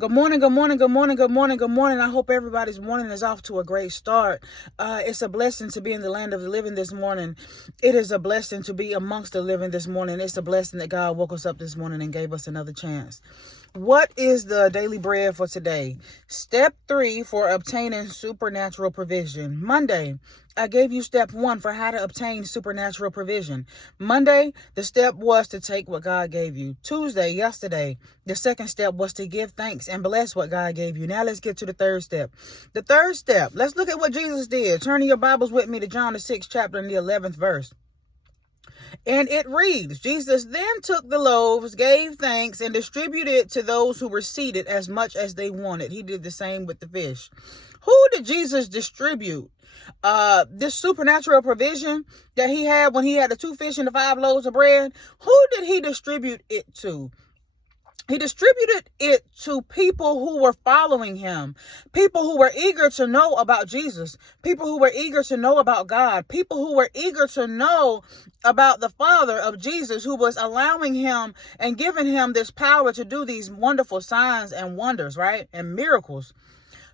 Good morning, good morning, good morning, good morning, good morning. I hope everybody's morning is off to a great start. It's a blessing to be in the land of the living this morning. It is a blessing to be amongst the living this morning. It's a blessing that God woke us up this morning and gave us another chance. What is the daily bread for today? Step 3 for obtaining supernatural provision. Monday, I gave you step 1 for how to obtain supernatural provision. Monday, the step was to take what God gave you. Yesterday, the second step was to give thanks and bless what God gave you. Now let's get to the third step. The third step, let's look at what Jesus did. Turn your Bibles with me to John the 6th chapter and the 11th verse. And it reads, Jesus then took the loaves, gave thanks, and distributed to those who were seated as much as they wanted. He did the same with the fish. Who did Jesus distribute this supernatural provision that he had when he had the 2 fish and the 5 loaves of bread? Who did he distribute it to? He distributed it to people who were following him, people who were eager to know about Jesus, people who were eager to know about God, people who were eager to know about the Father of Jesus, who was allowing him and giving him this power to do these wonderful signs and wonders, right? And miracles.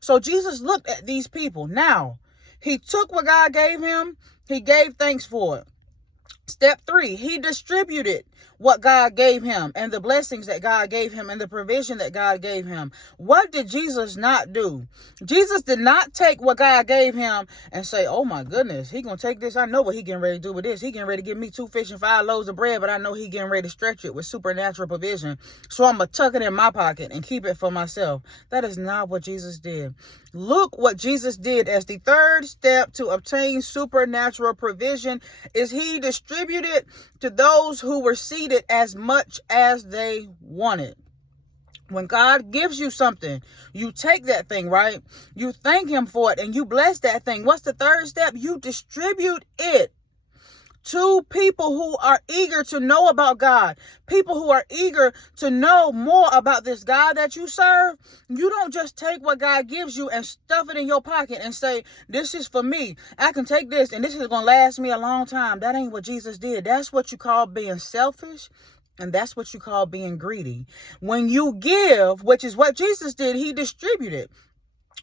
So Jesus looked at these people. Now, he took what God gave him. He gave thanks for it. Step 3, he distributed what God gave him and the blessings that God gave him and the provision that God gave him. What did Jesus not do? Jesus did not take what God gave him and say, oh my goodness, he gonna take this. I know what he getting ready to do with this. He getting ready to give me 2 fish and 5 loaves of bread, but I know he getting ready to stretch it with supernatural provision. So I'm gonna tuck it in my pocket and keep it for myself. That is not what Jesus did. Look what Jesus did as the third step to obtain supernatural provision is he distributed to those who were seated as much as they wanted. When God gives you something, you take that thing, right? You thank him for it and you bless that thing. What's the third step? You distribute it to people who are eager to know about God, people who are eager to know more about this God that you serve. You don't just take what God gives you and stuff it in your pocket and say, this is for me. I can take this and this is going to last me a long time. That ain't what Jesus did. That's what you call being selfish. And that's what you call being greedy. When you give, which is what Jesus did, he distributed.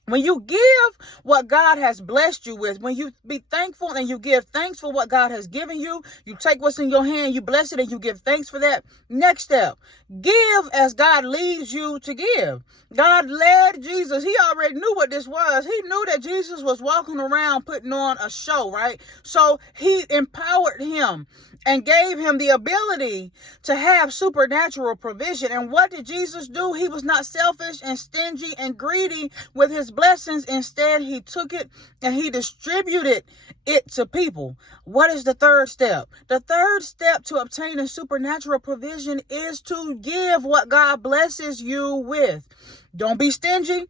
When you give what God has blessed you with, when you be thankful and you give thanks for what God has given you, you take what's in your hand, you bless it, and you give thanks for that. Next step, give as God leads you to give. God led Jesus. He already knew what this was. He knew that Jesus was walking around putting on a show, right? So he empowered him and gave him the ability to have supernatural provision. And what did Jesus do? He was not selfish and stingy and greedy with his blessings. Instead, he took it and he distributed it to people. What is the third step? The third step to obtaining supernatural provision is to give what God blesses you with. Don't be stingy.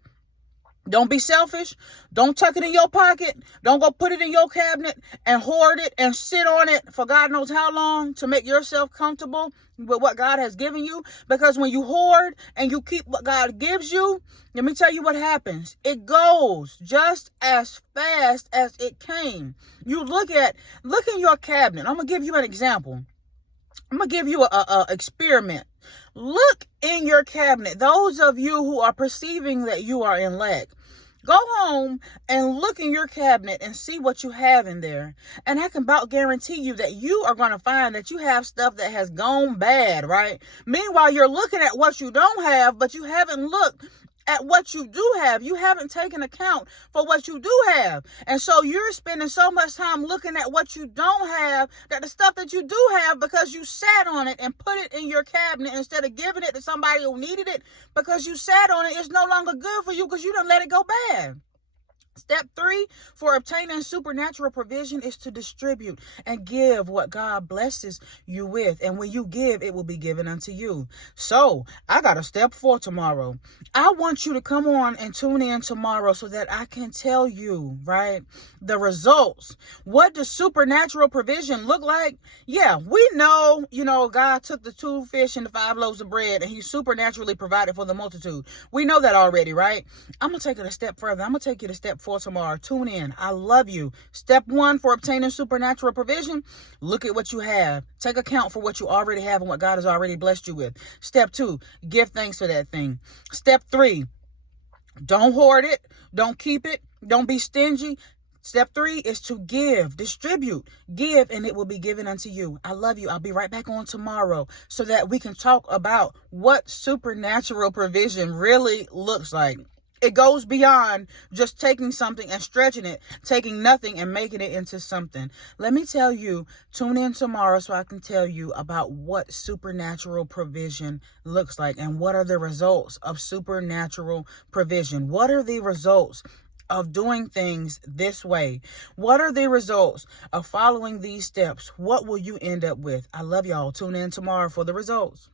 Don't be selfish. Don't tuck it in your pocket. Don't go put it in your cabinet and hoard it and sit on it for God knows how long to make yourself comfortable with what God has given you. Because when you hoard and you keep what God gives you, let me tell you what happens. It goes just as fast as it came. You look in your cabinet. I'm going to give you an example. I'm going to give you a experiment. Look in your cabinet. Those of you who are perceiving that you are in lack, go home and look in your cabinet and see what you have in there. And I can about guarantee you that you are going to find that you have stuff that has gone bad, right? Meanwhile, you're looking at what you don't have, but you haven't looked at what you do have. You haven't taken account for what you do have. And so you're spending so much time looking at what you don't have, that the stuff that you do have, because you sat on it and put it in your cabinet instead of giving it to somebody who needed it, because you sat on it, it's no longer good for you because you done let it go bad. Step 3 for obtaining supernatural provision is to distribute and give what God blesses you with. And when you give, it will be given unto you. So I got a step 4 tomorrow. I want you to come on and tune in tomorrow so that I can tell you, right, the results. What does supernatural provision look like? Yeah, we know, God took the 2 fish and the 5 loaves of bread and he supernaturally provided for the multitude. We know that already, right? I'm going to take it a step further. I'm going to take you to step for tomorrow. Tune in. I love you. Step 1 for obtaining supernatural provision. Look at what you have. Take account for what you already have and what God has already blessed you with. Step 2, give thanks for that thing. Step 3, don't hoard it. Don't keep it. Don't be stingy. Step 3 is to give, distribute, give, and it will be given unto you. I love you. I'll be right back on tomorrow so that we can talk about what supernatural provision really looks like. It goes beyond just taking something and stretching it, taking nothing and making it into something. Let me tell you, tune in tomorrow so I can tell you about what supernatural provision looks like and what are the results of supernatural provision. What are the results of doing things this way? What are the results of following these steps? What will you end up with? I love y'all. Tune in tomorrow for the results.